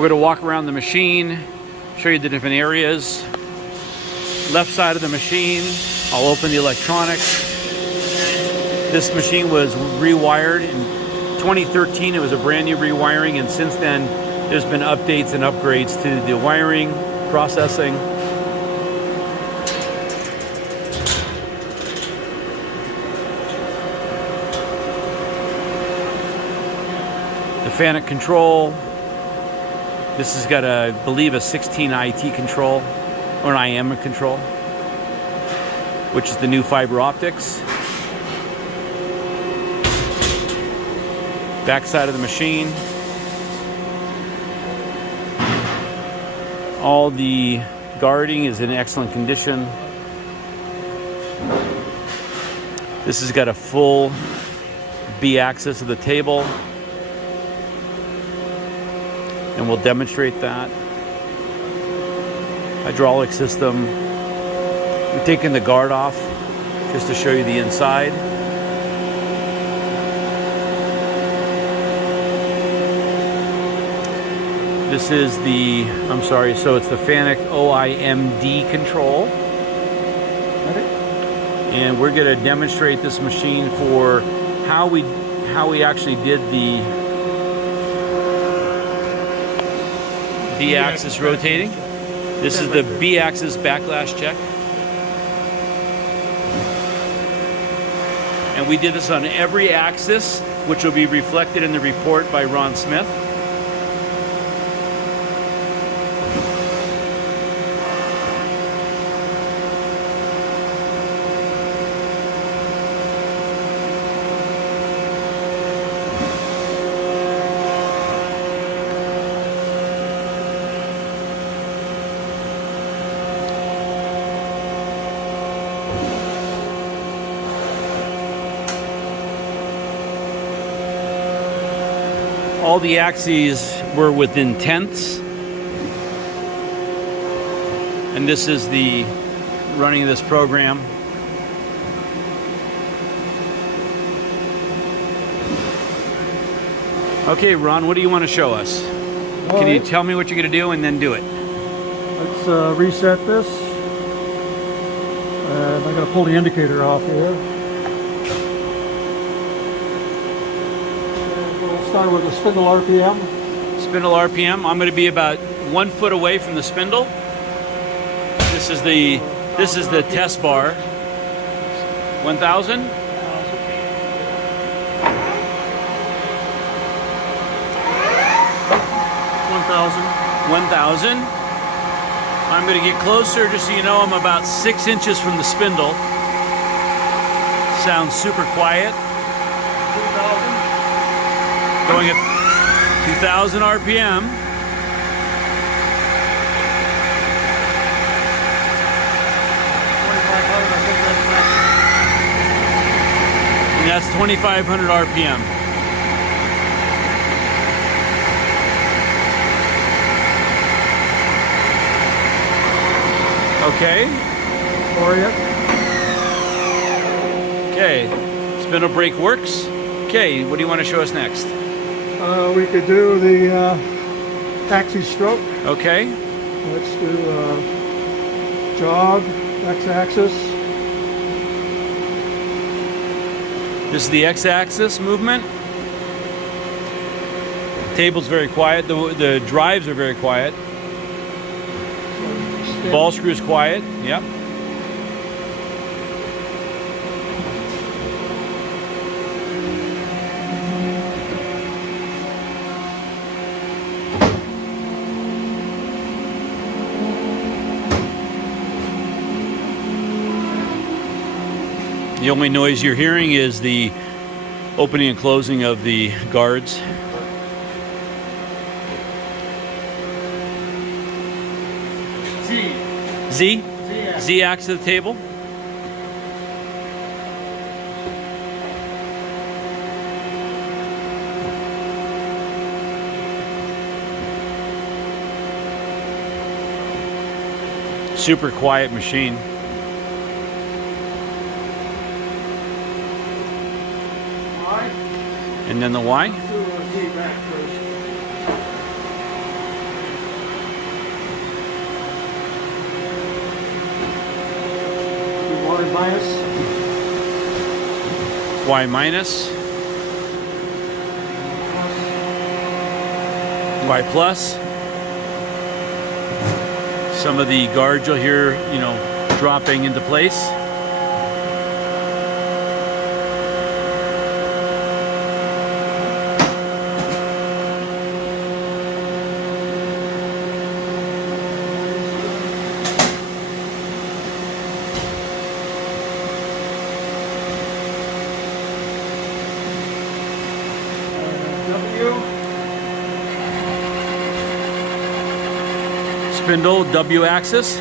We're going to walk around the machine, show you the different areas. Left side of the machine, I'll open the electronics. This machine was rewired in 2013. It was a brand new rewiring, and since then there's been updates and upgrades to the wiring, processing. The FANUC control. This has got, I believe, a 16 IT control, or an IM control, which is the new fiber optics. Back side of the machine. All the guarding is in excellent condition. This has got a full B-axis of the table, and we'll demonstrate that. Hydraulic system. We've taken the guard off just to show you the inside. This is the, so it's the FANUC OIMD control. And we're going to demonstrate this machine for how we actually did the B-axis rotating. This is the B-axis backlash check. And we did this on every axis, which will be reflected in the report by Ron Smith. All the axes were within tenths. And this is the running of this program. Okay, Ron, what do you want to show us? Can you tell me what you're going to do and then do it? Let's reset this. And I'm going to pull the indicator off here. Start with the spindle RPM. Spindle RPM. I'm going to be about 1 foot away from the spindle. This is the test bar. 1,000. 1,000. I'm going to get closer just so you know I'm about 6 inches from the spindle. Sounds super quiet. 2,000. Going at 2,000 RPM. And that's 2,500 RPM. Okay. Okay. Spindle brake works. Okay, what do you want to show us next? We could do the axis stroke. Okay. Let's do jog, x-axis. This is the x-axis movement. The table's very quiet. The drives are very quiet. Ball screw's quiet. Yep. The only noise you're hearing is the opening and closing of the guards. Z? Z axis of the table. Super quiet machine. And then the Y. Y minus, Y plus. Some of the guards you'll hear, dropping into place. Spindle, W axis.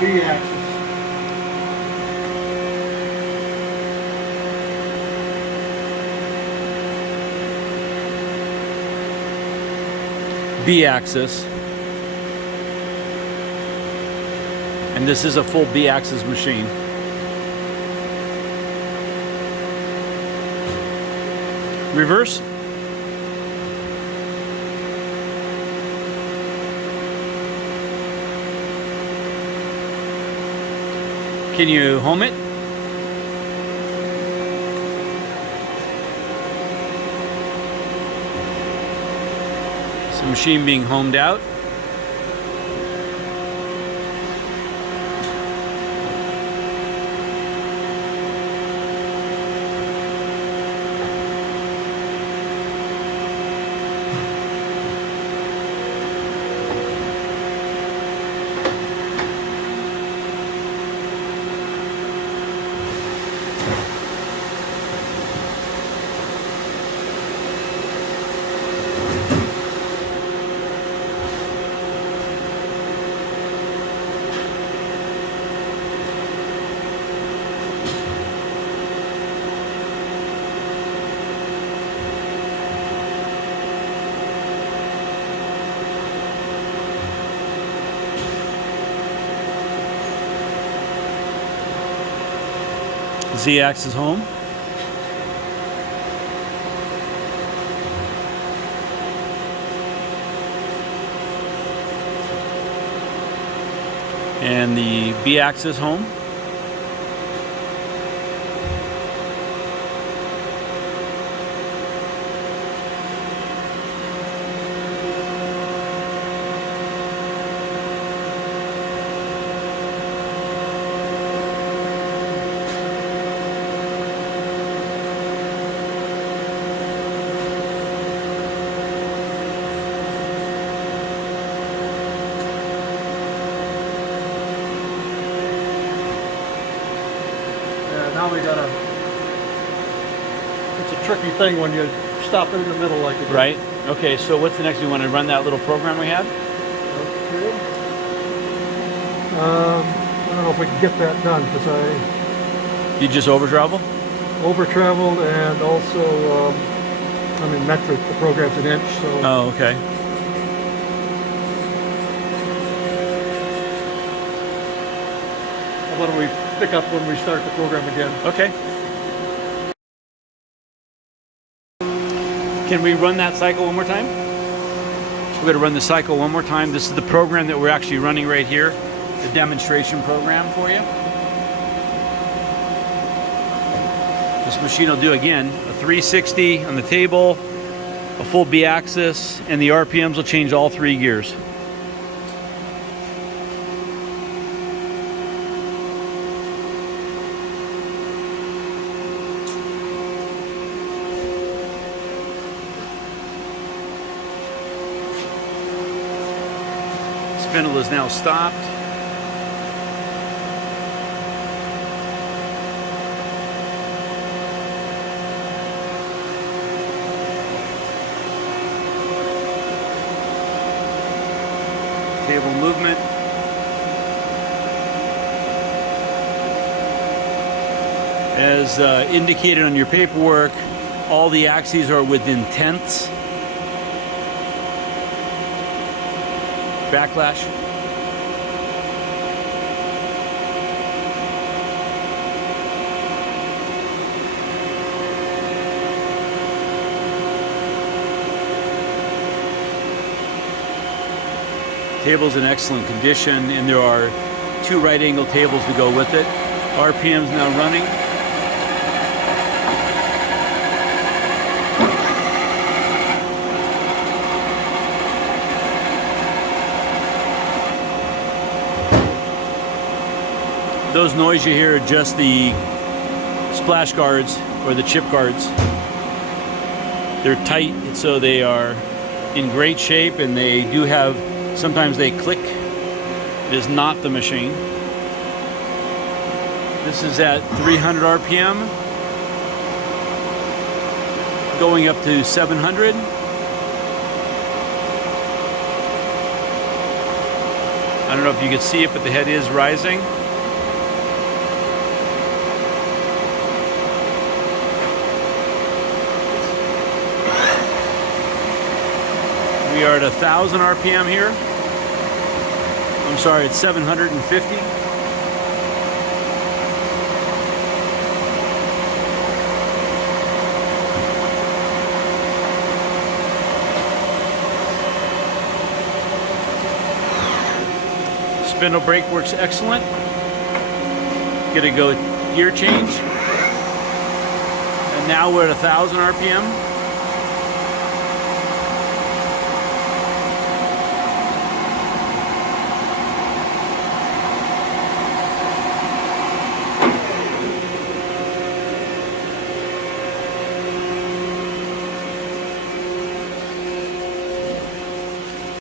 B axis. B axis. And this is a full B axis machine. Reverse. Can you home it? It's a machine being homed out. Z-axis home. And the B-axis home. Now we gotta, it's a tricky thing when you stop it in the middle like it. Right. Okay, so what's the next? You want to run that little program we had? Okay. I don't know if we can get that done because You just over travel? over traveled and also, I'm in metric, the program's an inch, so. Oh, okay. Why don't we pick up when we start the program again? Okay. Can we run that cycle one more time? We're going to run the cycle one more time. This is the program that we're actually running right here, the demonstration program for you. This machine will do, again, a 360 on the table, a full B-axis, and the RPMs will change all 3 gears. Spindle is now stopped. Table movement. As indicated on your paperwork, All the axes are within tenths. Backlash. Table's in excellent condition, and there are 2 right angle tables to go with it. RPM's now running. Those noise you hear are just the splash guards or the chip guards. They're tight, so they are in great shape, and they do have, sometimes they click. It is not the machine. This is at 300 RPM, going up to 700. I don't know if you can see it, but the head is rising. We are at 1,000 RPM here. I'm sorry, it's 750. Spindle brake works excellent. Gonna go gear change. And now we're at 1,000 RPM.